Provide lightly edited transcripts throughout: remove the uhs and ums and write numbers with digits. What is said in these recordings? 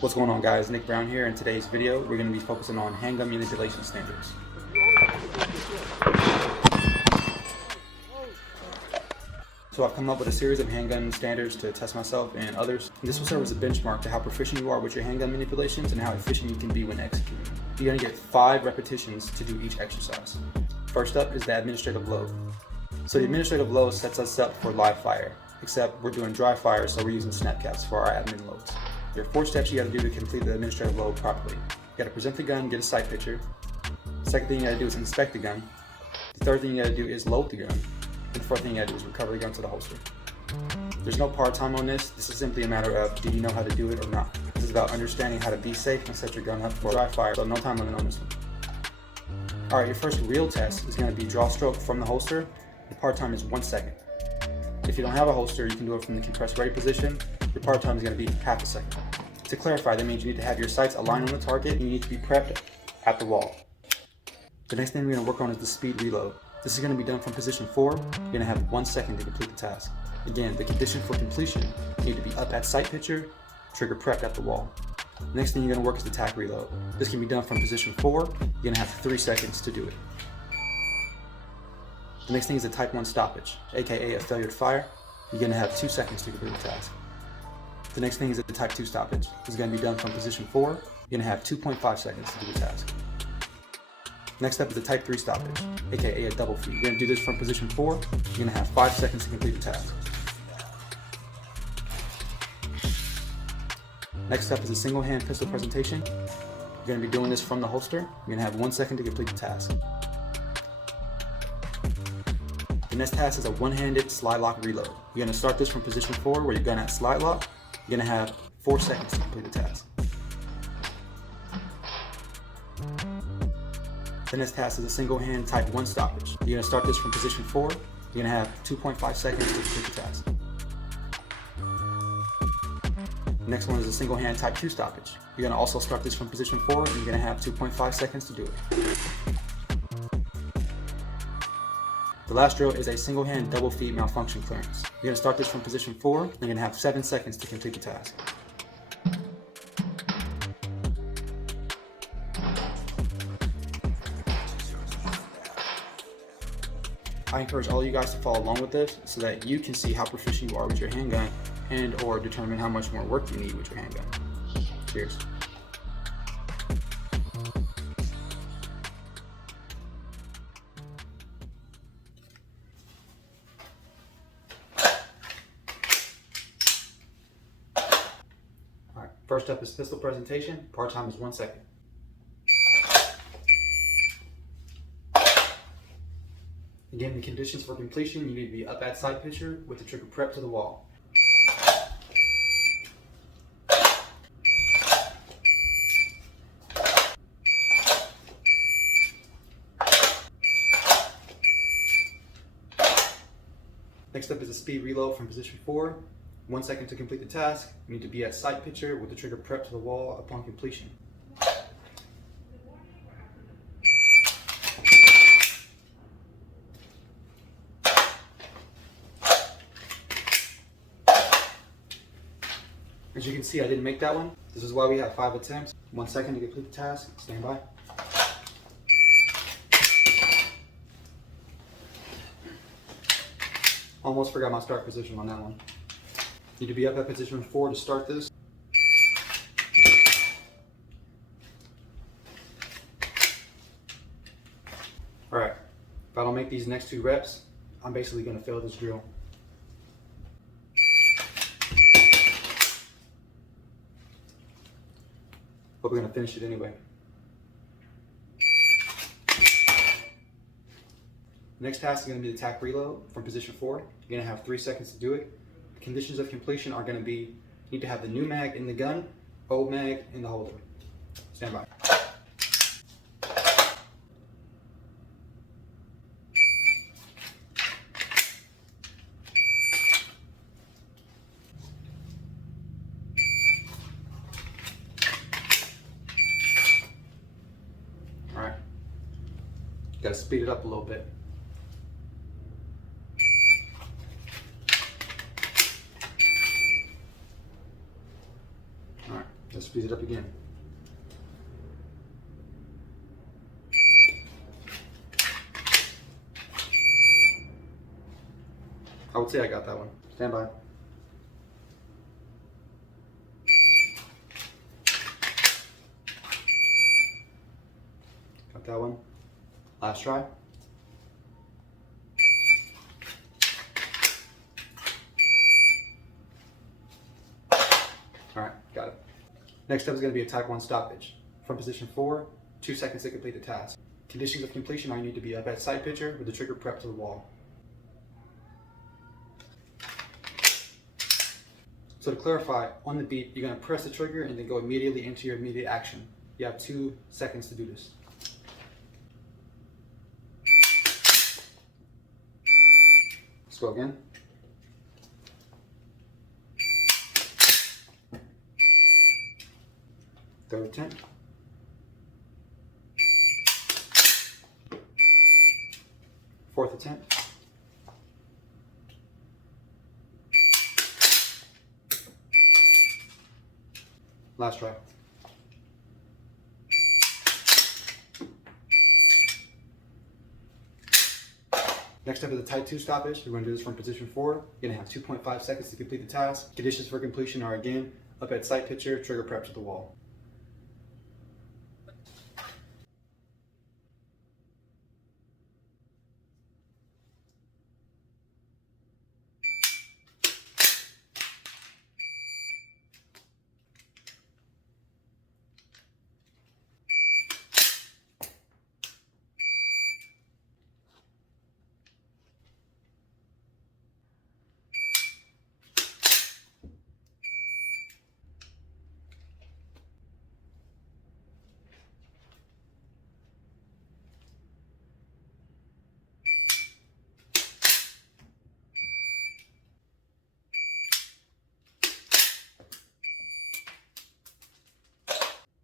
What's going on, guys? Nick Brown here. In today's video, we're going to be focusing on handgun manipulation standards. So I've come up with a series of handgun standards to test myself and others. And this will serve as a benchmark to how proficient you are with your handgun manipulations and how efficient you can be when executing. You're going to get 5 repetitions to do each exercise. First up is the administrative load. So the administrative load sets us up for live fire, except we're doing dry fire, so we're using snap caps for our admin loads. There are 4 steps you got to do to complete the administrative load properly. You got to present the gun, get a sight picture. The second thing you got to do is inspect the gun. The third thing you got to do is load the gun. And the fourth thing you got to do is recover the gun to the holster. There's no part time on this. This is simply a matter of, do you know how to do it or not? This is about understanding how to be safe and set your gun up for dry fire, so no time limit on this one. Alright, your first real test is going to be draw stroke from the holster. The part time is 1 second. If you don't have a holster, you can do it from the compressed ready position. Your part time is going to be half a second. To clarify, that means you need to have your sights aligned on the target and you need to be prepped at the wall. The next thing we're going to work on is the speed reload. This is going to be done from position 4. You're going to have 1 second to complete the task. Again, the condition for completion, you need to be up at sight picture, trigger prepped at the wall. The next thing you're going to work is the tack reload. This can be done from position 4. You're going to have 3 seconds to do it. The next thing is a type 1 stoppage, aka a failure to fire. You're going to have 2 seconds to complete the task. The next thing is a type 2 stoppage. This is going to be done from position 4. You're going to have 2.5 seconds to do the task. Next up is a type 3 stoppage, aka a double feed. You're going to do this from position 4. You're going to have 5 seconds to complete the task. Next up is a single hand pistol presentation. You're going to be doing this from the holster. You're going to have 1 second to complete the task. The next task is a one-handed slide lock reload. You're going to start this from position 4 where your gun at slide lock. You're going to have 4 seconds to complete the task. The next task is a single hand type 1 stoppage. You're going to start this from position 4. You're going to have 2.5 seconds to complete the task. The next one is a single hand type 2 stoppage. You're going to also start this from position 4 and you're going to have 2.5 seconds to do it. The last drill is a single hand double feed malfunction clearance. You're going to start this from position 4 and you're going to have 7 seconds to complete the task. I encourage all you guys to follow along with this so that you can see how proficient you are with your handgun and or determine how much more work you need with your handgun. Cheers. Alright, first up is pistol presentation. Part time is 1 second. Again, the conditions for completion, you need to be up at sight picture with the trigger prepped to the wall. Next up is a speed reload from position 4. 1 second to complete the task. You need to be at sight picture with the trigger prepped to the wall upon completion. As you can see, I didn't make that one. This is why we have 5 attempts. 1 second to complete the task. Stand by. Almost forgot my start position on that one. Need to be up at position 4 to start this. Alright, if I don't make these next 2 reps, I'm basically going to fail this drill. But we're going to finish it anyway. The next task is going to be the tack reload from position 4. You're going to have 3 seconds to do it. The conditions of completion are going to be, you need to have the new mag in the gun, old mag in the holder. Stand by. Alright. Got to speed it up a little bit. Let's speed it up again. I would say I got that one. Stand by. Got that one. Last try. Alright, got it. Next up is going to be a type 1 stoppage. From position 4, 2 seconds to complete the task. Conditions of completion are you need to be up at sight picture with the trigger prepped to the wall. So to clarify, on the beep, you're going to press the trigger and then go immediately into your immediate action. You have 2 seconds to do this. Let's go again. Third attempt. Fourth attempt. Last try. Next up is a type 2 stoppage. We're going to do this from position 4. You're going to have 2.5 seconds to complete the task. Conditions for completion are again, up at sight picture, trigger prepped to the wall.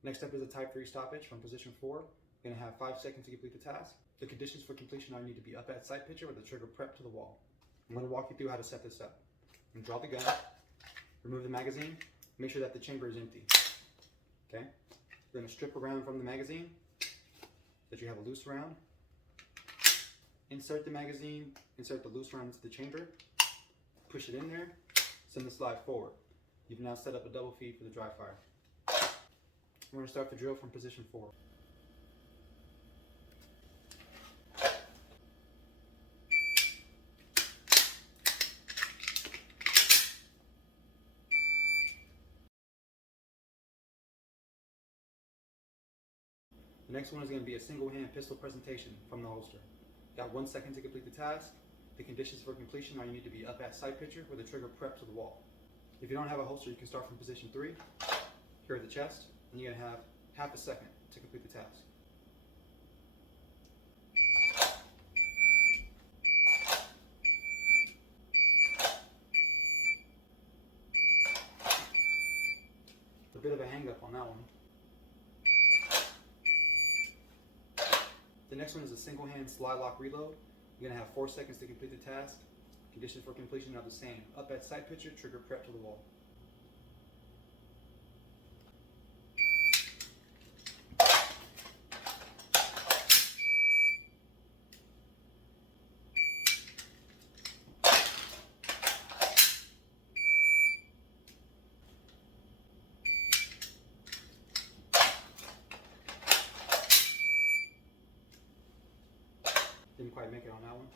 Next up is a type 3 stoppage from position 4. You're going to have 5 seconds to complete the task. The conditions for completion are you need to be up at sight picture with the trigger prepped to the wall. I'm going to walk you through how to set this up. You draw the gun, remove the magazine, make sure that the chamber is empty. Okay? You're going to strip around from the magazine so that you have a loose round. Insert the magazine, insert the loose round into the chamber, push it in there, send the slide forward. You've now set up a double feed for the dry fire. We're going to start the drill from position 4. The next one is going to be a single hand pistol presentation from the holster. Got 1 second to complete the task. The conditions for completion are you need to be up at sight picture with the trigger prepped to the wall. If you don't have a holster, you can start from position 3, here at the chest, and you're going to have half a second to complete the task. A bit of a hang up on that one. The next one is a single hand slide lock reload. You're going to have 4 seconds to complete the task. Conditions for completion are the same. Up at sight picture, trigger prepped to the wall. Didn't quite make it on that one.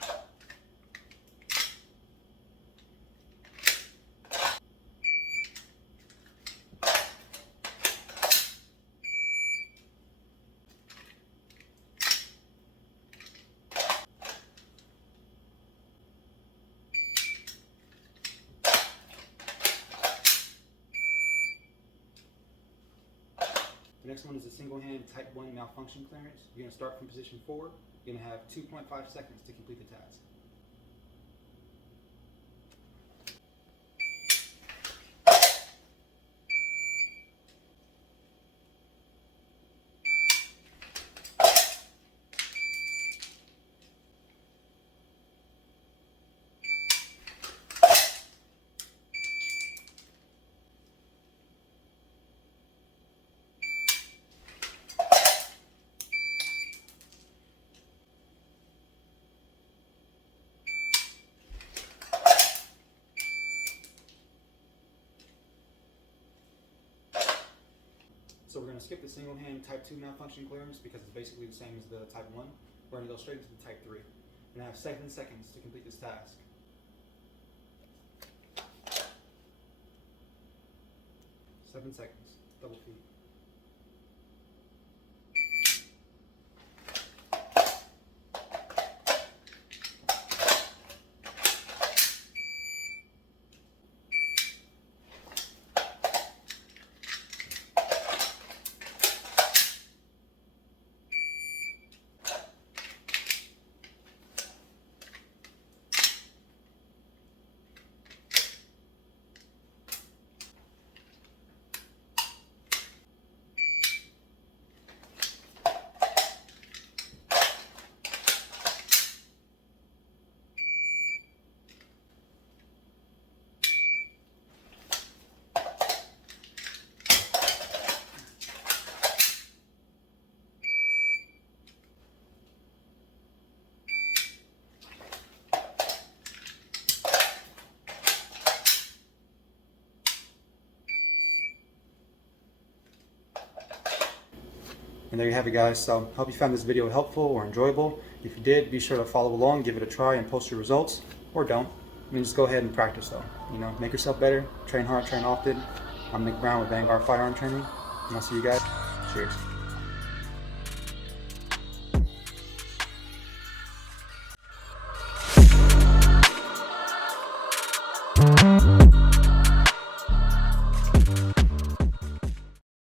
The next one is a single hand type 1 malfunction clearance. You're going to start from position 4. You're going to have 2.5 seconds to complete the task. So we're going to skip the single hand type 2 malfunction clearance because it's basically the same as the type 1. We're going to go straight into the type 3. And I have 7 seconds to complete this task. 7 seconds. Double feet. And there you have it, guys. So hope you found this video helpful or enjoyable. If you did, be sure to follow along, give it a try, and post your results. Or don't. I mean, just go ahead and practice though. You know, make yourself better, train hard, train often. I'm Nick Brown with Vanguard Firearm Training, and I'll see you guys. Cheers.